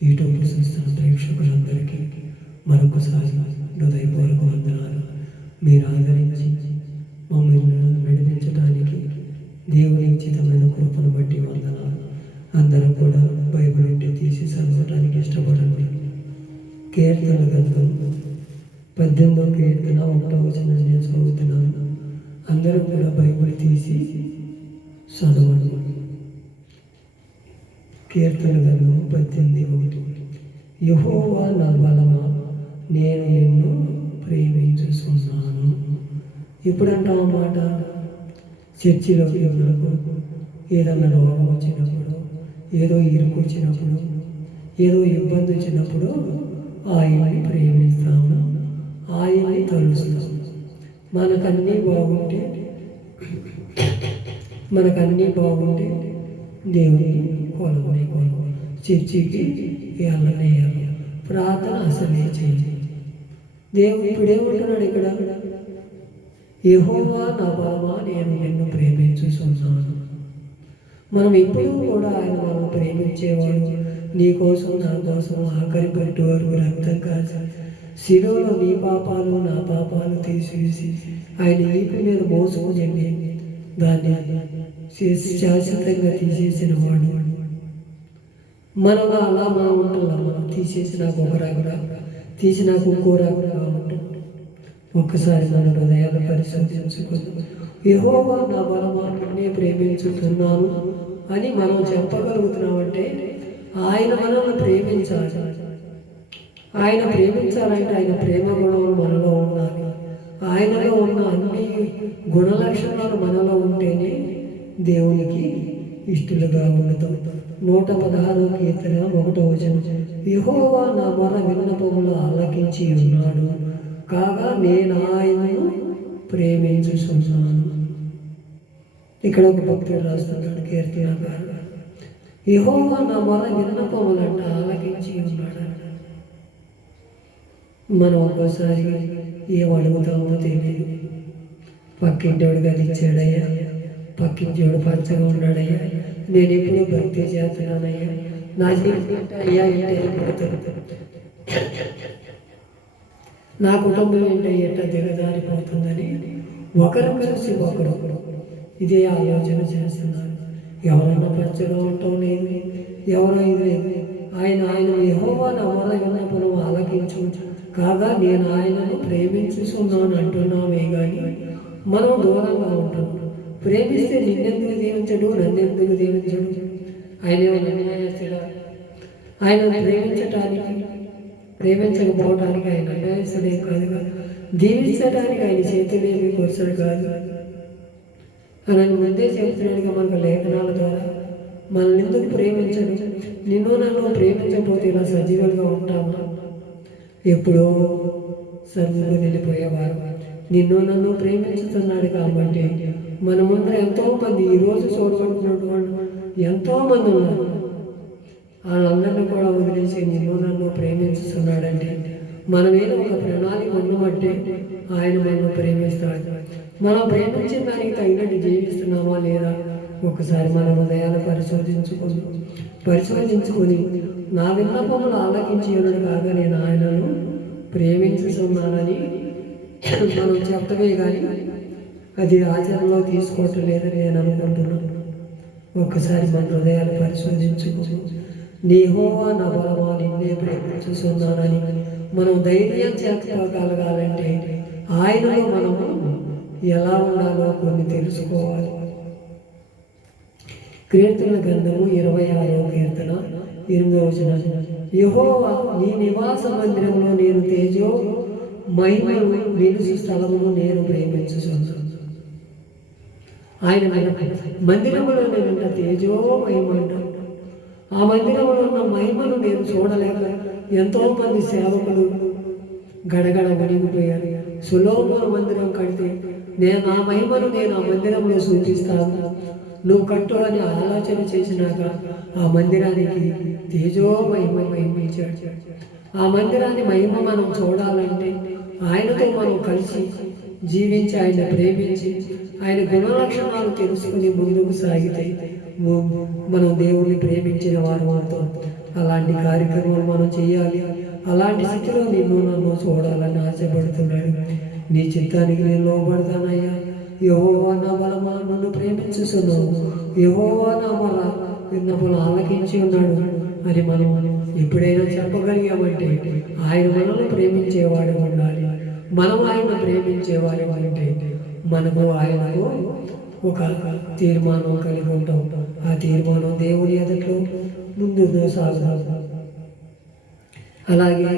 YouTube చూస్తున్న ప్రేక్షకులందరికీ మరొకసారి హృదయపూర్వక వందనాలు. మీరు ఆదరించి మమ్మల్ని నడిపించడానికి దేవుని ఉచితమైన కృపను బట్టి వందనాలు. అందరూ కూడా బైబిల్ నుండి తీసి చదవడానికి ఇష్టపడండి. కీర్తన గ్రంథం 18వ కీర్తన 1వ వచనం నేను చదువుతున్నాను. అందరూ కూడా బైబిల్ తీసి చదవండి. కీర్తన గ్రంథం 18:1. యెహోవా నా బలమా, నేను నిన్ను ప్రేమించుచున్నాను. ఇప్పుడంటాం అన్నమాట. చర్చిలోకి ఉన్నప్పుడు, ఏదన్నా రోగం వచ్చినప్పుడు, ఏదో ఇరుకు వచ్చినప్పుడు, ఏదో ఇబ్బంది వచ్చినప్పుడు ఆయన్ని ప్రేమిస్తాము, ఆయన్ని తలుస్తాము. మనకన్నీ బాగుంటే దేవుని కొలవనే చర్చికి వెళ్ళనే ప్రార్థన అసలే చేయాలి. దేవుడు ఇప్పుడేమంటున్నాడు ఇక్కడ? యెహోవా నా బలమా, నేను నిన్ను ప్రేమించుచున్నాను. మనం ఎప్పుడూ కూడా ఆయన మనం ప్రేమించేవాడు. నీ కోసం, నా కోసం ఆఖరి గట్టు వరకు రక్తం కాచి శిలువలో నీ పాపాలు నా పాపాలు తీసివేసి ఆయన ఈపు మీద మోసుకుని దాన్ని శాశ్వతంగా తీసేసిన వాడు. మనం అలా మనం ఉంటున్నాం. మనం తీసేసి నాకు ఒక రాగురా, తీసి నాకు ఇంకో రాగురా ఉంటుంది. ఒక్కసారి మన హృదయాలు పరిశోధించుకుందాం. యెహోవా నా బలమా, నిన్నే ప్రేమించుతున్నాను అని మనం చెప్పగలుగుతున్నామంటే ఆయన మనల్ని ప్రేమించాలి. ఆయన ప్రేమించాలంటే ఆయన ప్రేమ గుణాలు మనలో ఉండాలి. ఆయనలో ఉన్న అన్ని గుణ లక్షణాలు మనలో ఉంటేనే దేవునికి ఇష్టలుగా ఉండదు. 116వ కీర్తన 1వ వచనం. యెహోవా నా మొర విన్నపములు ఆలకించి ఉన్నాడు, కాగా నేను ఆయనను ప్రేమించుచున్నాను. ఇక్కడ ఒక భక్తుడు రాస్తున్నాడు కీర్తనకారుడు. యెహోవా నా మొర విన్నపములంట ఆలకించి ఉన్నాడు. మనం ఒక్కోసారి ఏం అడుగుతామో తెలియదు. పక్కింటోడు గదిచ్చాడయ్యా, పక్కింటోడు పంచగా ఉన్నాడయ్యా, నేను ఎప్పుడు భక్తి చేస్తున్నానయ్యా, నా జీవితం అయ్యా నా కుటుంబం ఏంటో ఎట్ట దిగజారిపోతుందని ఒకరు కలిసి ఒకరు ఇదే ఆలోచన చేస్తున్నారు. ఎవరన్నా పంచగా ఉండటం లేదు, ఎవరో ఇది లేదు. ఆయన యెహోవా నా మొర విన్నప్పుడు ఆలకించు, కాగా నేను ఆయనను ప్రేమించుచున్నాను అంటున్నామే కానీ మనం దూరంగా ఉంటాం. ప్రేమిస్తే నిన్నెందుకు దీవించడు, నన్నెందుకు దీవించడు? ఆయన అన్యాయస్తుడా? ఆయన ప్రేమించకపోవటానికి ఆయన అన్యాయస్తుడే కాదు, దీవించడానికి ఆయన చేతులేమి కూర్చోడు కాదు అని ముందే చెబుతున్నాడుగా మనకు లేఖనాల ద్వారా. మనల్ని ఎందుకు ప్రేమించడు? నిన్ను నన్ను ప్రేమించకపోతే ఇలా సజీవులుగా ఉంటామా? ఎప్పుడో సర్వుకు వెళ్ళిపోయేవారు. నిన్ను నన్ను ప్రేమించుతున్నాడు కాబట్టి మన ముందర ఎంతోమంది ఈరోజు చూడబడుతున్నటువంటి ఎంతోమంది ఉన్నారు. వాళ్ళందరినీ కూడా వదిలేసి నిన్ను నన్ను ప్రేమించుతున్నాడంటే మన మీద ఒక ప్రణాళిక ఉండమంటే ఆయన మనల్ని ప్రేమిస్తాడు. మనం ప్రేమించిన దానికి తగినట్టు జీవిస్తున్నామా లేదా ఒకసారి మన హృదయాలు పరిశోధించుకొని నా విన్నపములు ఆలకించి ఉన్నాడు, కాగా నేను ఆయనను ప్రేమించుతున్నానని మనం చెప్పవే కానీ అది ఆచరణలో తీసుకోవటం లేదని నేను అనుకుంటున్నాను. ఒక్కసారి మన హృదయాలు పరిశోధించుకోము. యెహోవా నా బలమా, నిన్నే ప్రేమించుతున్నానని మనం ధైర్యం చెప్పగలగాలంటే ఆయనలో మనము ఎలా ఉండాలో కొన్ని తెలుసుకోవాలి. కీర్తన గ్రంథము 26వ కీర్తన 8వ వచనం. యెహోవా నీ నివాస మందిరంలో నేను తేజో మహిమను నిలుసు స్థలమును నేను ప్రేమించుచున్నాను. ఆయన మందిరంలో నేనంట తేజో మహిమ అంటాను. ఆ మందిరంలో ఉన్న మహిమను నేను చూడలేక ఎంతోమంది సేవకులు గడగడ వణిగిపోయారు. సొలొమోను మందిరం కడితే నేను ఆ మహిమను ఆ మందిరంలో చూపిస్తాను, నువ్వు కట్టు అని ఆలోచన చేసినాక ఆ మందిరానికి తేజో మహిమ ఇచ్చాడు. ఆ మందిరాన్ని మహిమ మనం చూడాలంటే ఆయనతో మనం కలిసి జీవించి ఆయన ప్రేమించి ఆయన గుణలక్షణాలు తెలుసుకుని ముందుకు సాగితే మనం దేవుణ్ణి ప్రేమించిన వారు అవుతాం. అలాంటి కార్యక్రమాలు మనం చేయాలి. అలాంటి స్థితిలో నిన్ను నన్ను చూడాలని ఆశపడుతున్నాడు. నీ చిత్తానికి నేను లోబడతానయ్యా. యెహోవా నా బలమా, నన్ను ప్రేమించుచున్నావు. యెహోవా నా బల విన్నపులు ఆలకించి ఉన్నాడు అని మనం ఎప్పుడైనా చెప్పగలిగామంటే ఆయన మనల్ని ప్రేమించేవాడు ఉండాలి. మనం ఆయన ప్రేమించేవాడు అంటే మనము ఆయనకు ఒక తీర్మానం కలిగి ఉంటాం. ఆ తీర్మానం దేవుని ఎదుట్లో ముందు సాగుతాం. అలాగే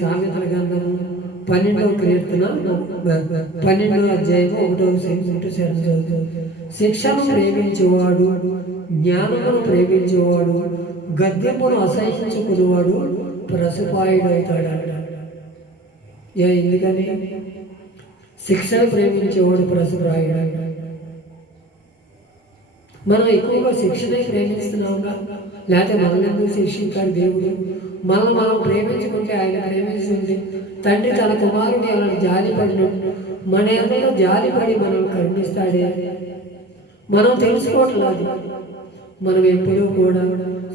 సామెతల గ్రంథము 12వ కీర్తన 12వ అధ్యాయము 1వ శిక్షను ప్రేమించేవాడు, జ్ఞానమును ప్రేమించేవాడు, గద్యమును అసహించుకునేవాడు ప్రసపాయుడవుతాడంట. ఎందుకని? శిక్షను ప్రేమించేవాడు ప్రసపాయుడు. మనం ఎక్కువగా శిక్షనే ప్రేమిస్తున్నాంగా, లేకపోతే మనల్ని ఎందుకు శిక్షించాడు దేవుడు? మనం ప్రేమించుకుంటే ఆయన ప్రేమించుకుంటే తండ్రి తన కుమారుని అలా జాలిపడినట్టు మన ఏదైనా జాలిపడి మనం కరుణిస్తాడే. మనం తెలుసుకోవట్లేదు. మనం ఎప్పుడూ కూడా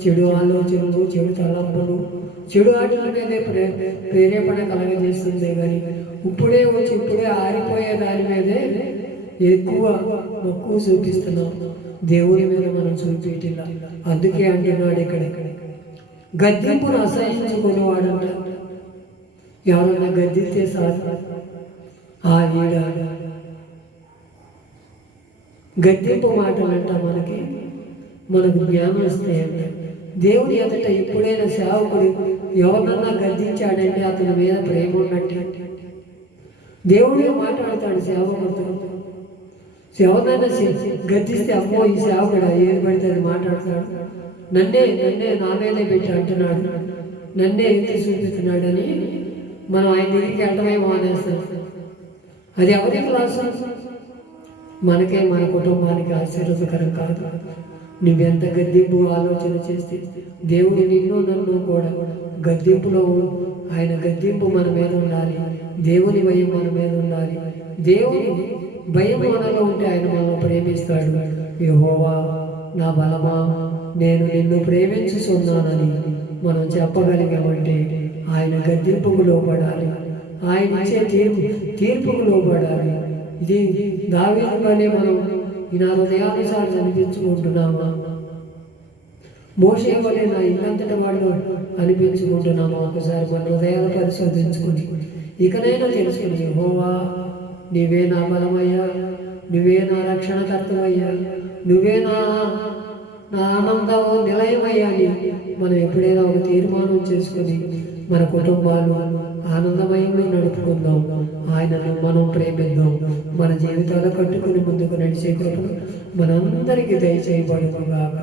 చెడు ఆలోచనలు, చెడు తలంపులు, చెడు ఆటల మీదే ప్రేరేపణ కలగజేస్తుందే కానీ ఇప్పుడే వచ్చి ఇప్పుడే ఆరిపోయే దాని మీదే ఎక్కువ మక్కువ చూపిస్తున్నాం. దేవుని మీద మనం చూపించట్లా. అందుకే అంటున్నాడు ఇక్కడ, గద్దింపును అసహించుకునేవాడంట. ఎవరైనా గద్దిస్తే సార్ ఆ ఈడ గద్దింపు మాటలంట మనకు జ్ఞానం ఇస్తాయంట. దేవుని ఎదుట ఎప్పుడైనా సేవకుడు ఎవరినన్నా గద్దించాడంటే అతని మీద ప్రేమ ఉన్నట్టు. దేవుడే మాట్లాడతాడు సేవకుడితో. ఎవరినైనా గద్దిస్తే అమ్మో ఈ సేవకుడు ఏది పడితే అది మాట్లాడతాడు, నన్నే నా మీదే పెట్టి అంటున్నాడు, నన్నే ఎత్తి చూపిస్తున్నాడని మనం ఆయన దగ్గరికి వెళ్ళడమే మానేస్తాం. అది ఎవరికి క్లాసు? మనకే, మన కుటుంబానికి ఆశీర్వాదకరం కాదు. నువ్వెంత గద్దింపు ఆలోచన చేస్తే దేవుడు నిన్ను నన్ను కూడా గద్దింపులో, ఆయన గద్దింపు మన మీద ఉండాలి. దేవుని భయం మన మీద ఉండాలి. దేవుని భయం మనలో ఉంటే ఆయన మనల్ని ప్రేమిస్తాడు. యెహోవా నా బలమా, నేను నిన్ను ప్రేమించుచున్నానని మనం చెప్పగలిగామంటే ఆయన గద్దింపుకు లోబడాలి. ఆయన ఇచ్చే తీర్పుకు లోబడాలి. ఇది దావీదు వలె మనం నా హృదయానుసారం అనిపించుకుంటున్నామా? మోషే వలె నా ఇల్లంతటి వాళ్ళు అనిపించుకుంటున్నామా? ఒకసారి మన హృదయాలు పరిశోధించుకుని ఇకనైనా తెలుసుకుని, యెహోవా నీవే నా బలమయ్యా, నువ్వే నా రక్షణకర్తవయ్యా, నువ్వే నా ఆనందం నిలయమయ్యా అని మనం ఎప్పుడైనా ఒక తీర్మానం చేసుకుని మన కుటుంబాలు ఆనందమయంగా నడుపుకుందాం. ఆయనను మనం ప్రేమిద్దాం. మన జీవితాలు కట్టుకుని ముందుకు నడిచే కృపను మనందరికీ దయచేయబడును గాక.